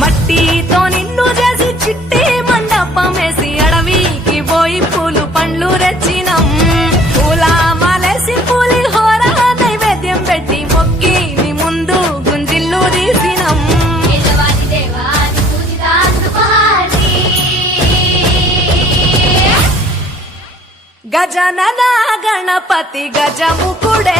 మట్టితో నిన్ను చేసి చిట్టి మండపమేసి అడవికి పోయి పూలు పండ్లు తెచ్చినం పూల మాలేసి పులిహోర నైవేద్యం పెట్టి మొక్కి నీ ముందు గుంజిల్లు తీసినం గజనన గణపతి గజముకుడే